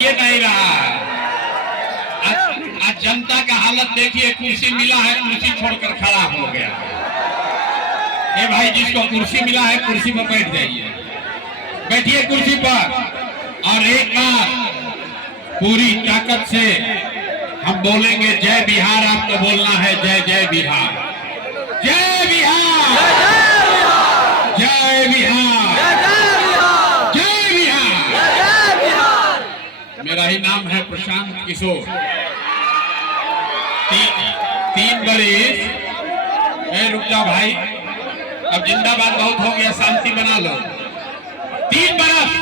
ये नहीं रहा। आज जनता का हालत देखिए, कुर्सी मिला है, कुर्सी छोड़कर खड़ा हो गया। ये भाई जिसको कुर्सी मिला है कुर्सी पर बैठ जाइए, बैठिए कुर्सी पर। और एक बार पूरी ताकत से हम बोलेंगे जय बिहार। आपको बोलना है जय जय बिहार, जय बिहार, जय बिहार, जय बिहार। मेरा ही नाम है प्रशांत किशोर। तीन बरिस। रुक जाओ भाई, अब जिंदाबाद बहुत हो गया, शांति बना लो। 3 बरस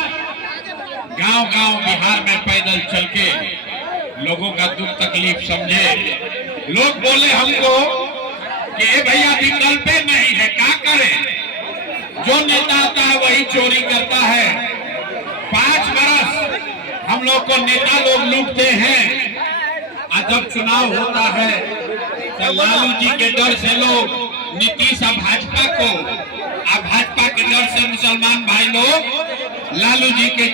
गांव गांव बिहार में पैदल चल के लोगों का दुख तकलीफ समझे। लोग बोले हमको कि ए भैया विकल्प नहीं है, क्या करें? जो नेता आता है वही चोरी करता है। 5 बरस हम लोग को नेता लोग लूटते हैं। और जब चुनाव होता है तो लालू जी के डर से लोग नीतीश और भाजपा को, और भाजपा के डर से मुसलमान भाई लोग लालू जी के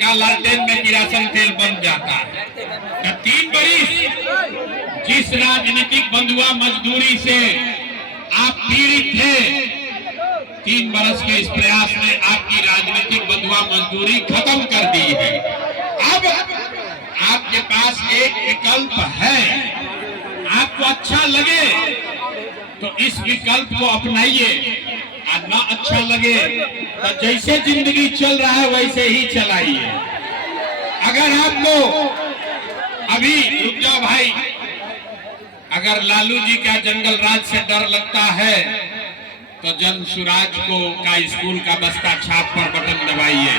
का लालटेन में किरासन तेल बन जाता है। तो 3 बरिस जिस राजनीतिक बंधुआ मजदूरी से आप पीड़ित थे, 3 बरस के इस प्रयास ने आपकी राजनीतिक बंधुआ मजदूरी खत्म कर दी है। अब आपके पास एक विकल्प है। आपको अच्छा लगे तो इस विकल्प को अपनाइए, और ना अच्छा लगे तो जैसे जिंदगी चल रहा है वैसे ही चलाइए। अगर आपको अभी, रुक जाओ भाई, अगर लालू जी का जंगल राज से डर लगता है तो जन सुराज को का स्कूल का बस्ता छाप पर बटन दबाइए।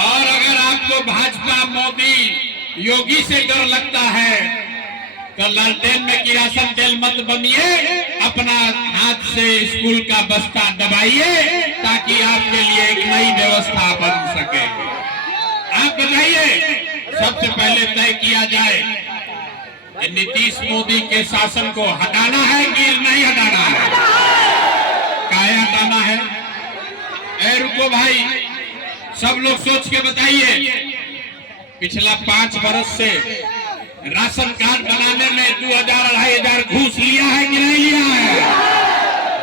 और अगर आपको भाजपा मोदी योगी से डर लगता है तो लालटेन में किरासन तेल मत बनिए, अपना हाथ से स्कूल का बस्ता दबाइए ताकि आपके लिए एक नई व्यवस्था बन सके। आप बताइए, सबसे पहले तय किया जाए कि नीतीश मोदी के शासन को हटाना है कि नहीं हटाना है? काहे हटाना है? रुको भाई, सब लोग सोच के बताइए। पिछला 5 बरस से राशन कार्ड बनाने में 2000-2500 घूस लिया है कि नहीं लिया है?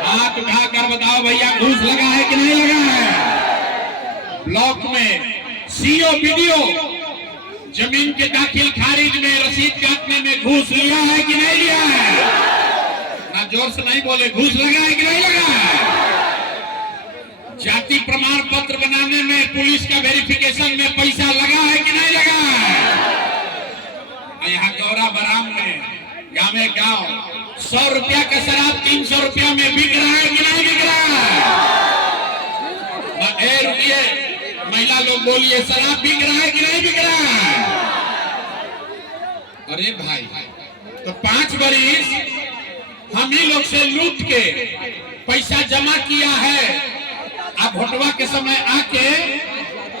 हाथ उठाकर बताओ भैया, घूस लगा है कि नहीं लगा है? ब्लॉक में सीओ बीडीओ जमीन के दाखिल खारिज में रसीद काटने में घूस लिया है कि नहीं लिया है? ना जोर से नहीं बोले, घूस लगा है कि नहीं लगा है? जाति प्रमाण पत्र बनाने में पुलिस का वेरिफिकेशन में पैसा लगा है कि नहीं लगा है? यहाँ गौरा बराम में गाँव 100 रुपया का शराब 300 रुपया में बिक रहा है कि नहीं बिक रहा है? रुकिए, महिला लोग बोलिए, शराब बिक रहा है कि नहीं बिक रहा है? अरे भाई, तो 5 बरिस हम ही लोग से लूट के पैसा जमा किया है। अब भोटवा के समय आके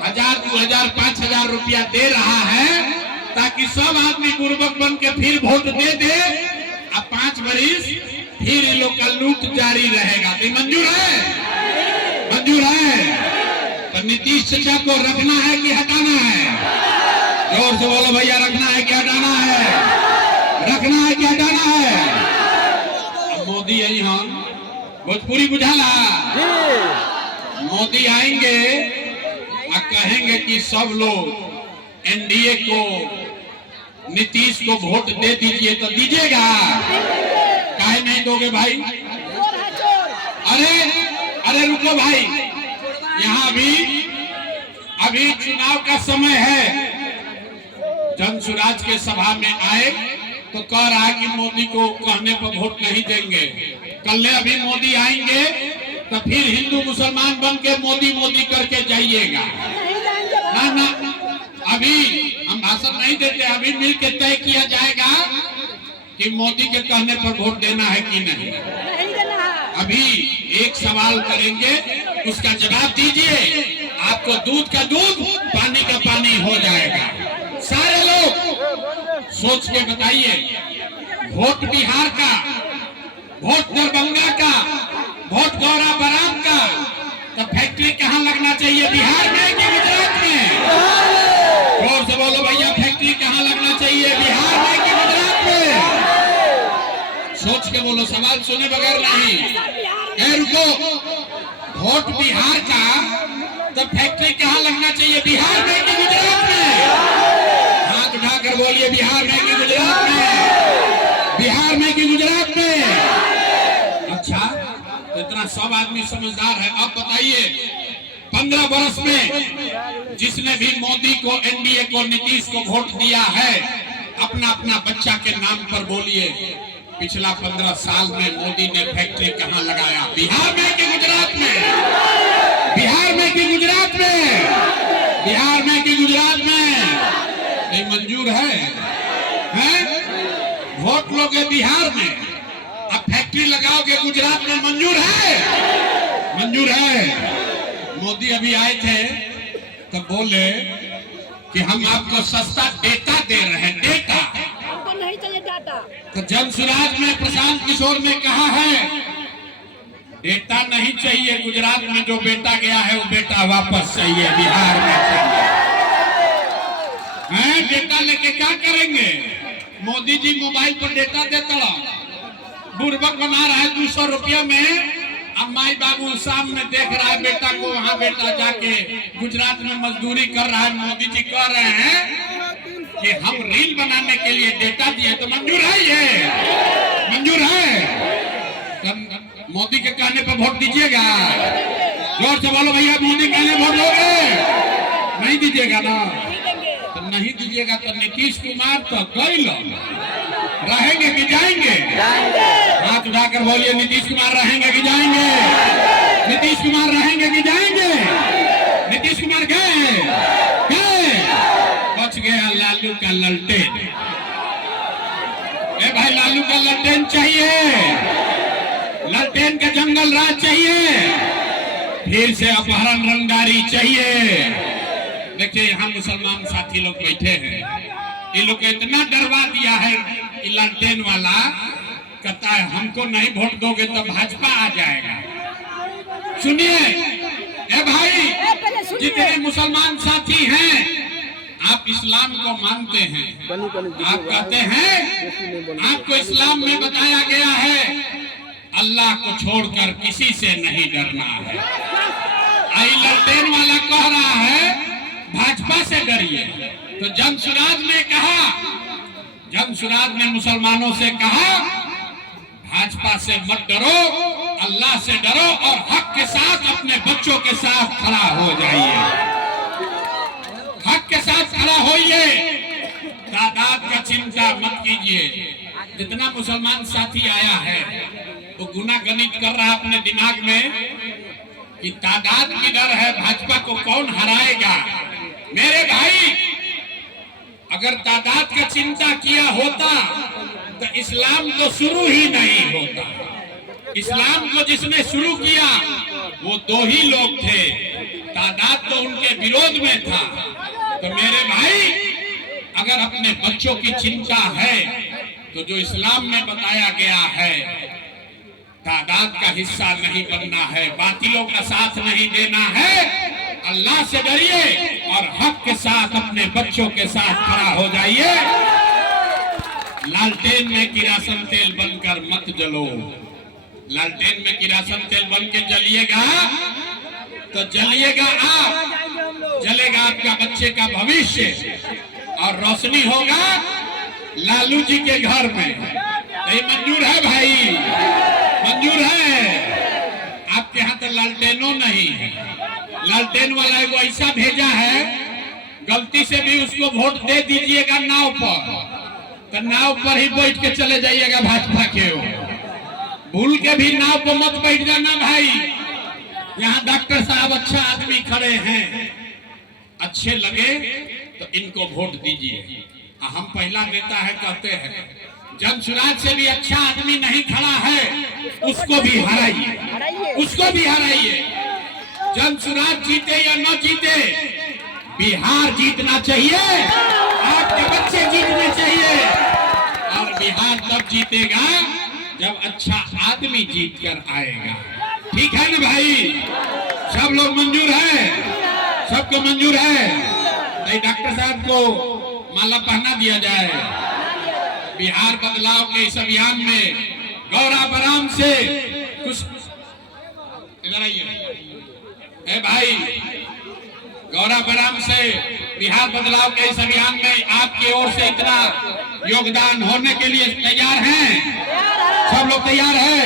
1000, 2000, 5000 रुपया दे रहा है ताकि सब आदमी गुर्बक बन के फिर वोट दे दे। अब 5 बरिस फिर ये लोग का लूट जारी रहेगा। तो मंजूर है? मंजूर है? तो नीतीश चाचा को रखना है कि हटाना है? जोर से बोलो भैया, रखना है कि हटाना है? रखना है कि हटाना है? अब मोदी यही हम भोजपुरी बुझाला, मोदी आएंगे और कहेंगे कि सब लोग एनडीए को, नीतीश को वोट दे दीजिए, तो दीजिएगा? काहे नहीं दोगे भाई? अरे रुको भाई, यहाँ अभी चुनाव का समय है। जन सुराज के सभा में आए तो कह रहा कि मोदी को कहने पर वोट नहीं देंगे। कल अभी मोदी आएंगे तो फिर हिंदू मुसलमान बन के मोदी मोदी करके जाइएगा। ना, अभी हम भाषण नहीं देते, अभी मिल के तय किया जाएगा कि मोदी के कहने पर वोट देना है कि नहीं। अभी एक सवाल करेंगे, उसका जवाब दीजिए, आपको दूध का दूध, पानी का पानी हो जाएगा। सारे लोग सोच के बताइए, वोट बिहार का, वोट दरभंगा का, वोट गौरा बराम का, तो फैक्ट्री कहाँ लगना चाहिए, बिहार में कि गुजरात में? जोर से बोलो भैया, फैक्ट्री कहाँ लगना चाहिए, बिहार में कि गुजरात में? सोच के बोलो, सवाल सुने बगैर नहीं। रुको, वोट बिहार का, तो फैक्ट्री कहाँ लगना चाहिए, बिहार में कि गुजरात में? हाथ उठाकर बोलिए, बिहार में कि गुजरात में? बिहार में कि गुजरात में? अच्छा, तो इतना सब आदमी समझदार है। अब बताइए, 15 वर्ष में जिसने भी मोदी को, एनडीए को, नीतीश को वोट दिया है, अपना अपना बच्चा के नाम पर बोलिए, पिछला 15 साल में मोदी ने फैक्ट्री कहाँ लगाया, बिहार में कि गुजरात में? बिहार में कि गुजरात में? बिहार में कि गुजरात में? ये मंजूर है? वोट लोगे बिहार में, अब फैक्ट्री लगाओगे गुजरात में, मंजूर है? मंजूर है। मोदी अभी आए थे तो बोले कि हम आपको सस्ता डेटा दे रहे हैं, डेटा हमको नहीं चाहिए डाटा। तो जन सुराज में प्रशांत किशोर ने कहा है, डेटा नहीं चाहिए, गुजरात में जो बेटा गया है वो बेटा वापस चाहिए, बिहार में चाहिए। डेटा लेके क्या करेंगे? मोदी जी मोबाइल पर डेटा देता रहा, बुर्बक बना रहा है 200 रुपया में। अब माई बाबू सामने देख रहा है बेटा को, वहाँ बेटा जाके गुजरात में मजदूरी कर रहा है। मोदी जी कह रहे हैं कि हम रील बनाने के लिए डेटा दिए, तो मंजूर है? ये मंजूर है? तो मोदी के कहने पर वोट दीजिएगा? जोर से बोलो भैया, मोदी कहने वोट दोगे? नहीं दीजिएगा ना? तो नहीं दीजिएगा तो नीतीश कुमार तो गए रहेंगे कि जाएंगे? हाथ उठाकर बोलिए, नीतीश कुमार रहेंगे कि जाएंगे? नीतीश कुमार रहेंगे कि जाएंगे? नीतीश कुमार गए, बच गया लालू का ललटेन। ए भाई, लालू का ललटेन चाहिए, ललटेन का जंगल राज चाहिए, फिर से अपहरण रंगदारी चाहिए। देखिए, यहाँ मुसलमान साथी लोग बैठे हैं, ये लोग इतना डरवा दिया है कि ललटेन वाला कहता है हमको नहीं वोट दोगे तो भाजपा आ जाएगा। सुनिए, ए भाई, जितने मुसलमान साथी हैं, आप इस्लाम को मानते हैं, आप कहते हैं आपको इस्लाम में बताया गया है अल्लाह को छोड़कर किसी से नहीं डरना है। आई ललटेन वाला कह रहा है भाजपा से डरिए। तो जन सुराज ने कहा, जन सुराज ने मुसलमानों से कहा भाजपा से मत डरो, अल्लाह से डरो और हक के साथ अपने बच्चों के साथ खड़ा हो जाइए। हक के साथ खड़ा होइए, तादाद का चिंता मत कीजिए। जितना मुसलमान साथी आया है वो तो गुना गणित कर रहा है अपने दिमाग में कि तादाद की डर है, भाजपा को कौन हराएगा। मेरे भाई, अगर तादाद का चिंता किया होता तो इस्लाम तो शुरू ही नहीं होता। इस्लाम को जिसने शुरू किया वो 2 ही लोग थे, तादाद तो उनके विरोध में था। तो मेरे भाई, अगर अपने बच्चों की चिंता है तो जो इस्लाम में बताया गया है, तादाद का हिस्सा नहीं बनना है, बातिलों का साथ नहीं देना है, अल्लाह से डरिए और हक के साथ अपने बच्चों के साथ खड़ा हो जाइए। लालटेन में किरासन तेल बनकर मत जलो। लालटेन में किरासन तेल बन के जलिएगा तो जलिएगा आप, जलेगा आपका बच्चे का भविष्य और रोशनी होगा लालू जी के घर में। ये मंजूर है भाई? मंजूर है? आपके यहाँ तो लालटेनों नहीं है। लालटेन वाला वो ऐसा भेजा है, गलती से भी उसको वोट दे दीजिएगा नाव पर, तो नाव पर ही बैठ के चले जाइएगा भाजपा के। भूल के भी नाव पर मत बैठ जाना भाई। यहाँ डॉक्टर साहब अच्छा आदमी खड़े हैं, अच्छे लगे तो इनको वोट दीजिए। हम पहला नेता है कहते हैं, जन सुराज से भी अच्छा आदमी नहीं खड़ा है, उसको भी हराइए, उसको भी हराइए। जन सुराज जीते या न जीते, बिहार जीतना चाहिए, आपके बच्चे जीतने चाहिए। और बिहार तब जीतेगा जब अच्छा आदमी जीत कर आएगा। ठीक है ना भाई? सब लोग मंजूर है? सबको मंजूर है? भाई डॉक्टर साहब को माला पहना दिया जाए। बिहार बदलाव के इस अभियान में गौरा बराम से कुछ इधर आइए भाई, गौरा बराम से बिहार बदलाव के इस अभियान में आपकी ओर से इतना योगदान होने के लिए तैयार हैं? सब लोग तैयार हैं?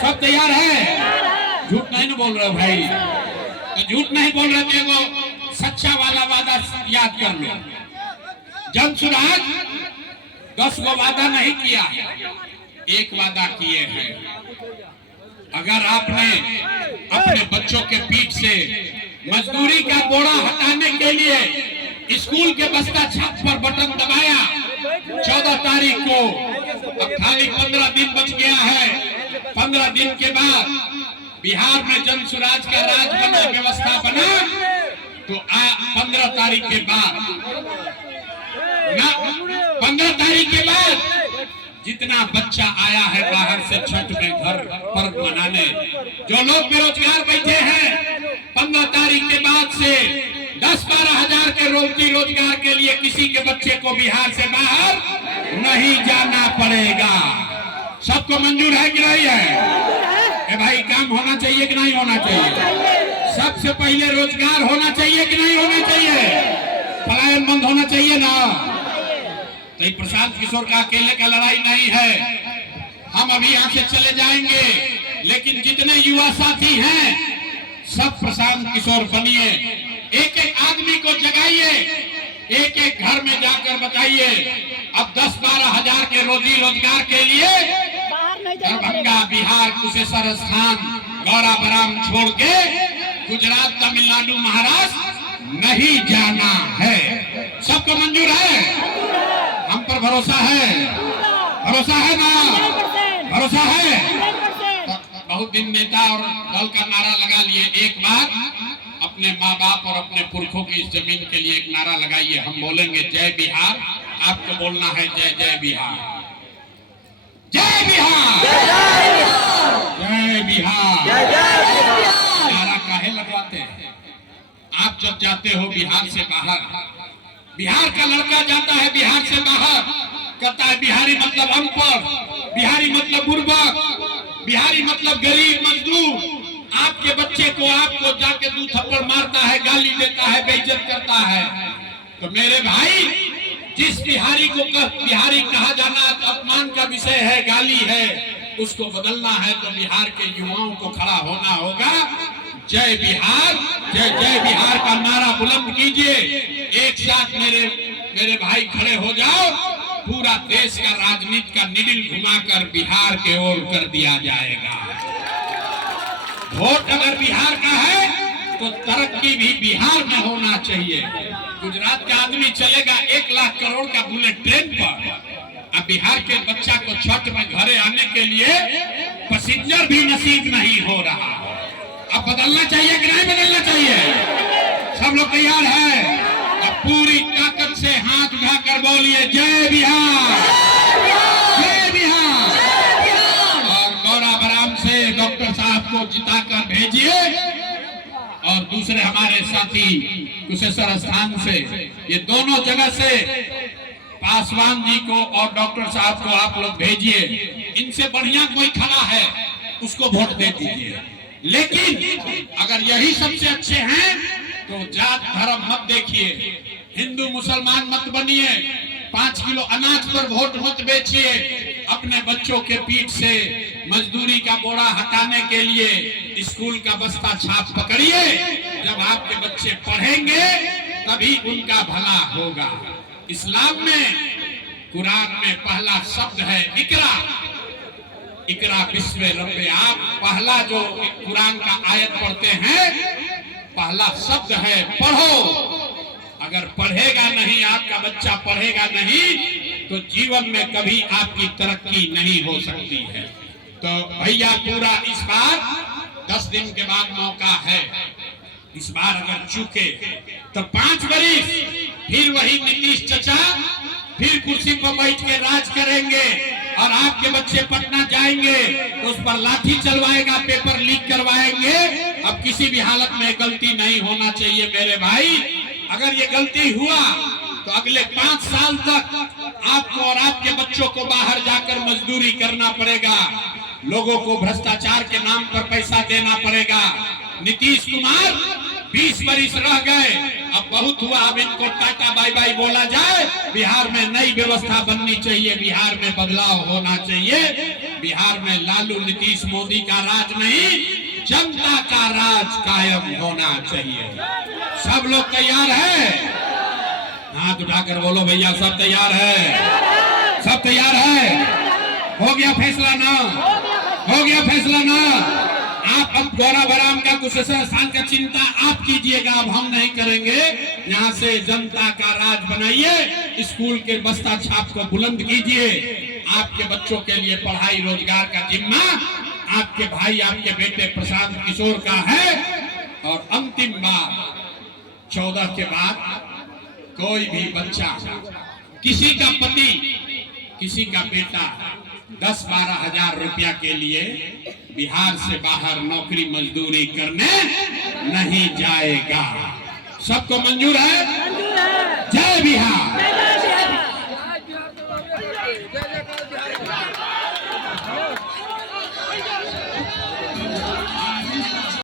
सब तैयार हैं? झूठ नहीं ना बोल रहे भाई, तो झूठ नहीं बोल रहे थे वो सच्चा वाला वादा याद कर लो। जन सुराज 10 गो वादा नहीं किया, एक वादा किए हैं। अगर आपने अपने बच्चों के पीठ से मजदूरी का बोरा हटाने के लिए स्कूल के बस्ता छत पर बटन दबाया 14 तारीख को, अब खाली 15 दिन बच गया है। 15 दिन के बाद बिहार में जन सुराज का राज बना, व्यवस्था बना, तो 15 तारीख के बाद 15 तारीख के बाद जितना बच्चा आया है बाहर से छठ में घर पर्व मनाने, जो लोग बेरोजगार बैठे हैं, 15 तारीख के बाद से 10-12 हजार के रोजगार के लिए किसी के बच्चे को बिहार से बाहर नहीं जाना पड़ेगा। सबको मंजूर है कि नहीं है? ए भाई, काम होना चाहिए कि नहीं होना चाहिए? सबसे पहले रोजगार होना चाहिए कि नहीं होना चाहिए? पलायन बंद होना चाहिए ना? तो ये प्रशांत किशोर का अकेले का लड़ाई नहीं है। हम अभी यहाँ से चले जाएंगे, लेकिन जितने युवा साथी हैं सब प्रशांत किशोर बनिए। एक एक आदमी को जगाइए, एक एक घर में जाकर बताइए। अब 10-12 हजार के रोजगार के लिए दरभंगा, बिहार, कुशेश्वर स्थान, गौरा बराम छोड़ के गुजरात, तमिलनाडु, महाराष्ट्र नहीं जाना है। सबको मंजूर है? हम पर भरोसा है? भरोसा है ना? भरोसा है? बहुत दिन नेता और दल का नारा लगा लिए। एक बार अपने माँ बाप और अपने पुरखों की इस जमीन के लिए एक नारा लगाइए। हम बोलेंगे जय बिहार, आपको बोलना है जय जय बिहार, जय बिहार, जय बिहार। नारा काहे लगवाते हैं? आप जब जाते हो बिहार से बाहर, बिहार का लड़का जाता है बिहार से बाहर, कहता है बिहारी मतलब अनपढ़, बिहारी मतलब बुर्बक, बिहारी मतलब गरीब मजदूर। आपके बच्चे को आपको जाके 2 थप्पड़ मारता है, गाली देता है, बेइज्जत करता है। तो मेरे भाई, जिस बिहारी को बिहारी कहा जाना अपमान का विषय है, गाली है, उसको बदलना है तो बिहार के युवाओं को खड़ा होना होगा। जय बिहार, जय जय बिहार का नारा बुलंद कीजिए। एक साथ मेरे भाई खड़े हो जाओ। पूरा देश का राजनीति का निडिल घुमाकर बिहार के ओर कर दिया जाएगा। वोट अगर बिहार का है तो तरक्की भी बिहार में होना चाहिए। गुजरात का आदमी चलेगा 1 लाख करोड़ का बुलेट ट्रेन पर, अब बिहार के बच्चा को छठ में घरे आने के लिए पैसेंजर भी नसीब नहीं हो रहा। अब बदलना चाहिए कि नहीं बदलना चाहिए? सब लोग तैयार है? अब पूरी ताकत से हाथ उठाकर बोलिए जय बिहार, जय बिहार। और गौरा बराम से डॉक्टर साहब को जिताकर भेजिए, और दूसरे हमारे साथी कुशेश्वर स्थान से, ये दोनों जगह से पासवान जी को और डॉक्टर साहब को आप लोग भेजिए। इनसे बढ़िया कोई खड़ा है उसको वोट दे दीजिए। लेकिन अगर यही सबसे अच्छे हैं तो जात धर्म मत देखिए, हिंदू मुसलमान मत बनिए, 5 किलो अनाज पर वोट मत बेचिए। अपने बच्चों के पीठ से मजदूरी का बोरा हटाने के लिए स्कूल का बस्ता छाप पकड़िए। जब आपके बच्चे पढ़ेंगे तभी उनका भला होगा। इस्लाम में, कुरान में पहला शब्द है इकरा, इकरा बिस्मे रब्बे। आप पहला जो कुरान का आयत पढ़ते हैं, पहला शब्द है पढ़ो। अगर पढ़ेगा नहीं, आपका बच्चा पढ़ेगा नहीं, तो जीवन में कभी आपकी तरक्की नहीं हो सकती है। तो भैया पूरा इस बार 10 दिन के बाद मौका है। इस बार अगर चूके तो 5 बरिस फिर वही नीतीश चचा फिर कुर्सी पर बैठ के राज करेंगे, और आपके बच्चे पटना जाएंगे तो उस पर लाठी चलवाएगा, पेपर लीक करवाएंगे। अब किसी भी हालत में गलती नहीं होना चाहिए मेरे भाई। अगर ये गलती हुआ तो अगले 5 साल तक आपको और आपके बच्चों को बाहर जाकर मजदूरी करना पड़ेगा, लोगों को भ्रष्टाचार के नाम पर पैसा देना पड़ेगा। नीतीश कुमार 20 बरिस रह गए, अब बहुत हुआ, अब इनको टाटा बाय बाय बोला जाए। बिहार में नई व्यवस्था बननी चाहिए, बिहार में बदलाव होना चाहिए। बिहार में लालू नीतीश मोदी का राज नहीं, जनता का राज कायम होना चाहिए। सब लोग तैयार है? हाथ उठाकर बोलो भैया, सब तैयार है? सब तैयार है? हो गया फैसला ना? हो गया फैसला ना? आप अब गौरा बराम का कुशेश्वर स्थान का चिंता आप कीजिएगा, अब हम नहीं करेंगे। यहाँ से जनता का राज बनाइए, स्कूल के बस्ता छाप को बुलंद कीजिए। आपके बच्चों के लिए पढ़ाई रोजगार का जिम्मा आपके भाई, आपके बेटे प्रशांत किशोर का है। और अंतिम बात, 14 के बाद कोई भी बच्चा, किसी का पति, किसी का बेटा 10-12 हजार रुपया के लिए बिहार से बाहर नौकरी मजदूरी करने नहीं जाएगा। सबको मंजूर है? जय बिहार।